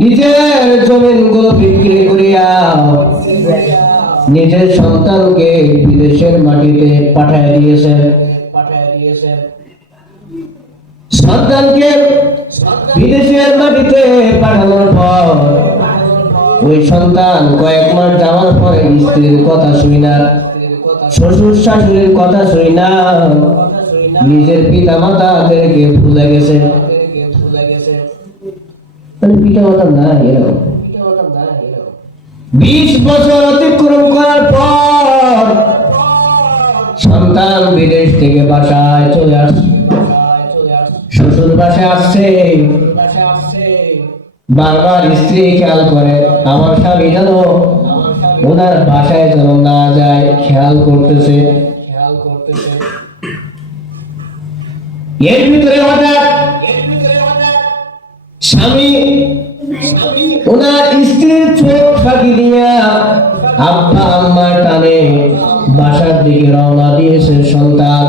নিজের জমিনগুলো বিক্রি করিয়া নিজের সন্তানকে বিদেশের মাটিতে পাঠায় দিয়েছেন। সন্তানকে বিদেশের মাটিতে পাঠানোর পর ওই সন্তান কয়েক মাস যাওয়ার পরে স্ত্রীর কথা শুই না, শ্বশুর শাশুড়ির কথা শুই না, নিজের পিতা মাতাদেরকে ভুলে গেছে। পিতা মাতা না এরকম 20 বছর অতিক্রম করার পর সন্তান বিদেশ থেকে বাসায় চলে আসছে, শ্বশুর বাসায় আসছে। বারবার স্ত্রী খেয়াল করে আমার স্বামী যেন ওনার বাসায় যেন না যায়, খেয়াল করতেছে। এর ভিতরে হঠাৎ স্বামী ওনার স্ত্রীর চোখ ফাঁকি দিয়া আব্বা আম্মার টানে বাসার দিকে রওনা দিয়েছে। সন্তান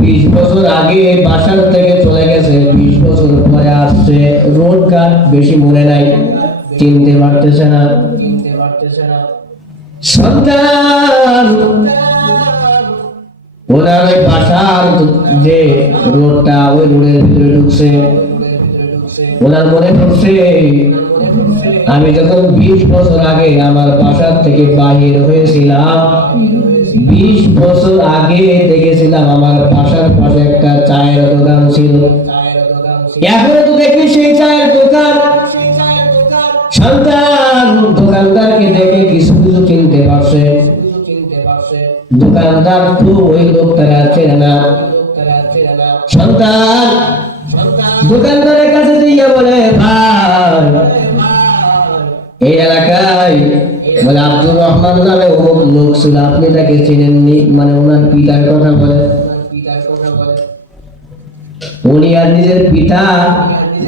20 বছর আগে বাসার থেকে চলে গেছে, 20 বছর পরে আসছে। রোড ঘাট বেশি মনে নাই, চিনতে পারতেছে না। সন্তান ওনার ওই বাসার যে রোডটা, ওই রোডের ভিতরে ঢুকছে। ওনার মনে পড়ছে আমি যখন 20 বছর আগে আমার বাসার থেকে বাহির হয়েছিলাম, 20 বছর আগে দেখেছিলাম আমার বাসার পাশে একটা চায়ের দোকান ছিল। এখন তো দেখি সেই চায়ের দোকান। সন্তান দোকানদারকে দেখে কিছু কিছু চিনতে পারছে। দোকানদার তো ওই লোকটারা চেনে না। সন্তান দোকানদারের কাছে দিয়ে বলে, ভাই এই এলাকায় বলে আব্দুর রহমান নামে অমুক লোক ছিল, আপনি তাকে চিনেননি? মানে ওনার পিতার কথা বলে। উনি আর নিজের পিতা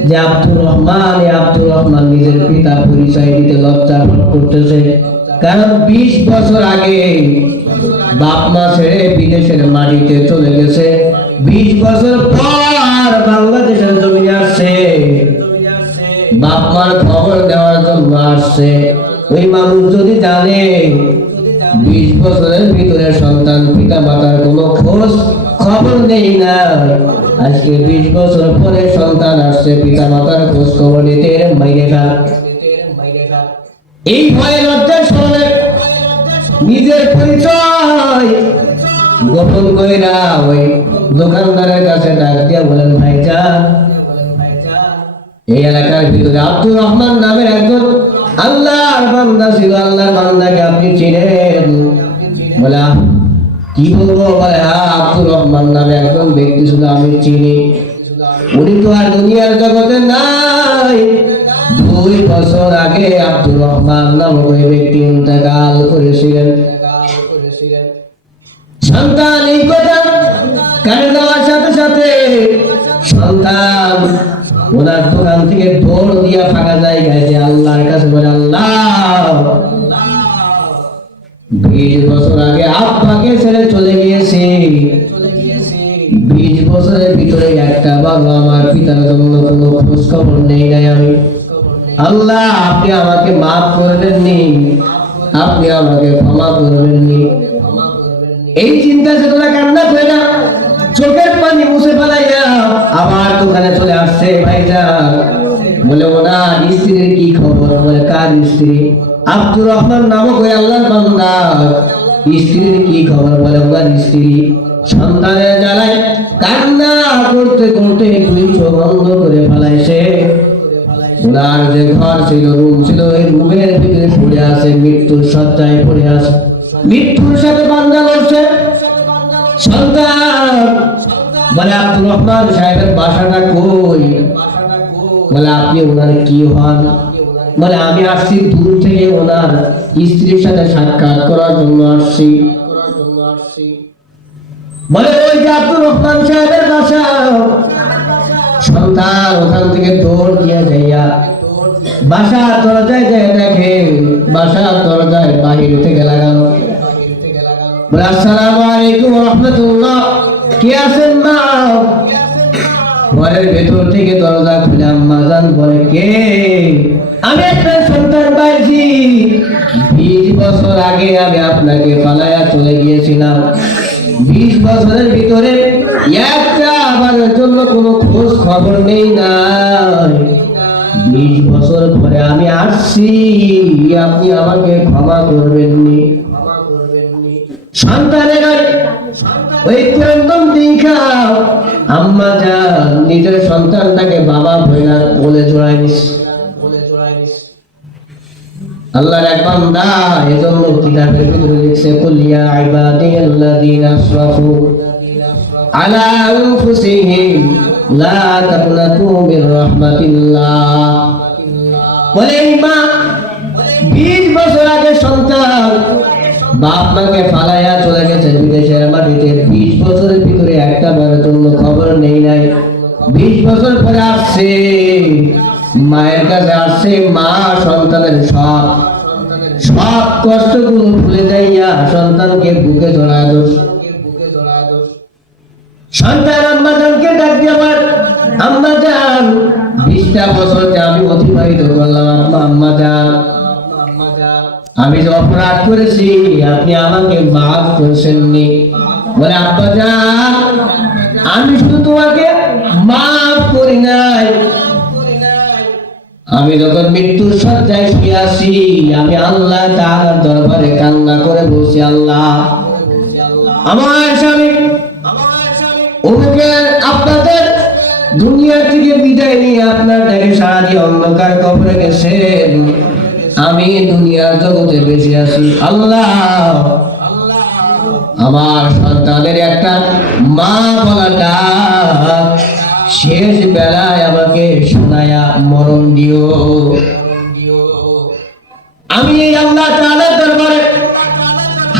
যে আব্দুর রহমান, এই আব্দুর রহমান নিজের পিতা পরিচয় দিতে লজ্জা বোধ করতেছে। কারণ 20 বছর আগে বাপ মা ছেড়ে বিদেশের মাটিতে চলে গেছে, 20 বছর পর বাংলাদেশের জমিনে আসছে, বাপ মার খবর দেওয়ার জন্য আসছে। ওই মানুষ যদি জানে 20 বছরের ভিতরে সন্তান পিতা মাতার কোনো খোঁজ খবর নেই না, আজকে 20 বছর পরে সন্তান আসছে, পিতা মাতার খোঁজ খবর নিতে মাইরে খা। এই ভয়ে লজ্জার সরলে নিজের পরিচয় গোপন করে না ওই দোকানদারের কাছে ডাক দিয়া বলেন, ভাইজান এই এলাকার ভিতরে আব্দুর রহমান নামের একজন আল্লাহর বান্দা ছিল, আল্লাহর বান্দাকে আপনি চিনেন? বলে কি বলবো, বলে হ্যাঁ আব্দুর রহমান নামে একজন ব্যক্তি ছিল, আমি চিনি। উনি তো আর দুনিয়ার জগতে নাই। 2 বছর আগে আব্দুর রহমান নামক ওই ব্যক্তি ইন্তেকাল করেছিলেন। সন্তান এই কথা কানে যাওয়ার সাথে সাথে সন্তান ওনার দোকান থেকে দৌড় দিয়া ফাঁকা জায়গায় যে আল্লাহর কাছে বলে, আল্লাহ 20 বছর আগে আব্বাকে ছেড়ে চলে গিয়েছি, 20 বছরের ভিতরে একটা বাবা আমার পিতার জন্য কোনো খোঁজ খবর নেই নাই আমি। আল্লাহ আপনি আমাকে মাফ করবেননি, আপনি আমাকে ক্ষমা করবেননি। এই চিন্তা চেতনা কান্না করে না চোখের পানি মুছে ফেলাইয়া আবার দোকানে চলে আসছে। ভাইজান বলে ওনার স্ত্রীর কি খবর? বলে কার স্ত্রী? আব্দুর রহমান নামক ওই আল্লাহর বান্দা স্ত্রীর কি খবর? বলে ওনার স্ত্রী সন্তানের জ্বালায় কান্না করতে করতে 2 চোখ বন্ধ করে ফেলাইছে। ওনার যে ঘর ছিল, রুম ছিল, ওই রুমের ভিতরে পড়ে আছে, মৃত্যুর শয্যায় পড়ে আছে, মৃত্যুর সাথে বান্দা লড়ছে। সন্তান বলে আব্দুর রহমান সাহেবের বাসাটা কই? বলে আপনি ওনার কি হন? বলে আমি আসছি দূর থেকে ওনার স্ত্রীর সাথে সাক্ষাৎ করার জন্য আসছি। বলে ওই যে আব্দুর রহমান সাহেবের বাসা। সন্তান ওখান থেকে দৌড় দিয়ে যাইয়া বাসার দরজায় যায়, দেখে বাসার দরজায় বাহির থেকে লাগানো। বলে আসসালামু আলাইকুম ওয়া রাহমাতুল্লাহ, কে আছেন মা? ঘরের ভেতর থেকে দরজা খুলে আম্মা জান বলে, কে? আমি একটা সন্তান পাইছি, 20 বছর আগে আমি আপনাকে ফালায়া চলে গিয়েছিলাম। 20 বছরের ভিতরে একটা বারের জন্য কোনো খোঁজ খবর নেই নাই। 20 বছর পরে আমি আসছি, আপনি আমাকে ক্ষমা করবেননি। সন্তানের ওই ক্রন্দন দেখা আম্মা জান নিজের সন্তানটাকে বাবা ভইলা কোলে জড়াই দিছে। আল্লাহর এক বান্দা এজন্য কিতাবের ভিতরে লিখছে, কুল ইয়া ইবাদিয়াল্লাযীনা আসরাফু আলা আনফুসিহিম লা তাকনাতু মির রাহমাতিল্লাহ। বলে মা 20 বছর আগে সন্তান বাপ মাকে ফালাইয়া চলে গেছে বিদেশের মাটিতে। 20 বছরের ভিতরে একটা বারের জন্য খবর নেই নাই। 20 বছর পরে আসছে, মায়ের কাছে আসছে। মা সন্তানের সব কষ্টগুলো ভুলে যাইয়া সন্তানকে বুকে জড়ায় ধরছে। সন্তান আম্মা জানকে ডাক দিয়ে, আমার আম্মা জান 20টা বছর যে আমি অতিবাহিত করলাম, আম্মা জান আমি যে অপরাধ করেছি আপনি আমাকে মাফ করেছেননি। বলে, আব্বা জান আমি শুধু তোমাকে মাফ করি নাই, আমি যখন মৃত্যুর শয্যায় শুয়ে আছি আমি আল্লাহ তাআলার দরবারে কান্না করে বলছি, আল্লাহ আমার স্বামী ওনাকে আপনাদের দুনিয়া থেকে বিদায় নিয়ে আপনার ডাকে সারা দিয়ে অন্ধকার কবরে গেছেন, আমি দুনিয়ার জগতে বেঁচে আছি। আল্লাহ আমার সন্তানের একটা মা বলাটা শেষ বেলায় আমাকে শোনায়া মরণ দিও। আমি আল্লাহ তাআলার দরবারে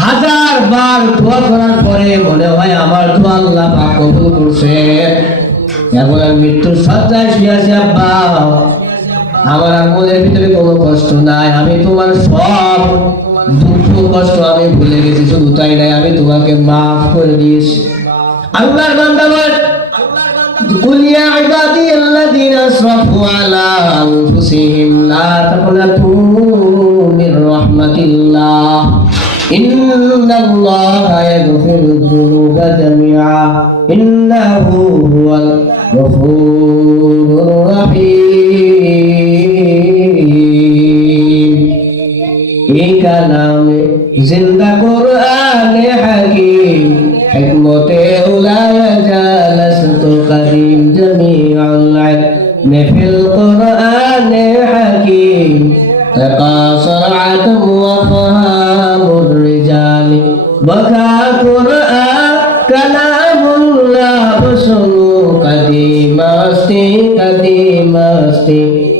1000 বার দোয়া করার পরে মনে হয় আমার দোয়া আল্লাহ পাক কবুল করছে। এখন আমি মৃত্যুর শয্যায় শুয়ে আছি, আব্বা আমার মনের ভিতরে কোনো কষ্ট নাই, আমি তোমার সব দুঃখ কষ্ট আমি ভুলে গেছি। শুধু তাই নাই, আমি তোমাকে মাফ করে দিয়েছি। আল্লাহর বান্দা বল, কুল ইয়া ইবাদিয়াল্লাযীনা আসরাফু আলা আনফুসিহিম লা তাকনাতু মির রাহমাতিল্লাহ ইন্নাল্লাহা ইয়াগফিরুয যুনুবা জামিআ ইন্নাহু হুয়াল গফুরুর রহিম। এই কালামে জিন্দা কুরআনে হাকিম, হিকমতে উলায়া জালাসতু কারীম, জামিউল ইলমি ফিল কুরআনে হাকিম, তাকাসার আদম ওয়া ফাহামুর রিজালি, বাকা কুরআন কালামুল্লাহ বসনু কাদিমাস্তি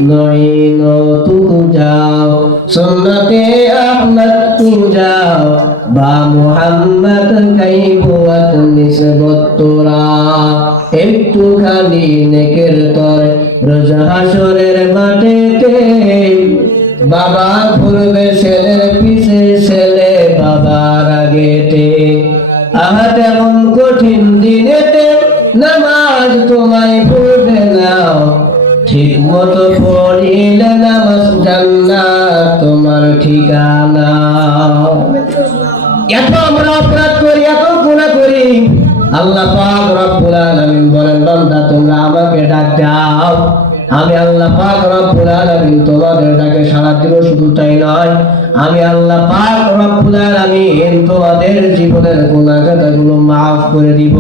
নঈন তু যাও, সুন্নতে আহমদ তু যাও, বা মুহাম্মদ কাইবুয়াত নিসবত তোরা। একটুখানি নেকের তরে রোজ হাসরের মাঠেতে বাবা ঘুরবে ছেলের পিছে, ছেলে বাবার আগেতে। আহা তেমন কঠিন দিনেতে নামাজ তোমায় পড়বে নাও, ঠিক মতো পড়িলে নামাজ জান্নাত তোমার ঠিকানা। এত আমরা অপরাধ করি, এত গুনাহ করি, আল্লাহ পাক রব্বুল আলামিন বলেন, বান্দা তোমরা আমাকে ডাক দাও, আমি আল্লাহ পাক রব্বুল আলামিন তোমাদের ডাকে সাড়া দিব। শুধু তাই নয়, আমি আল্লাহ পাক রব্বুল আলামিন তোমাদের জীবনের গুনাহগুলো মাফ করে দিব।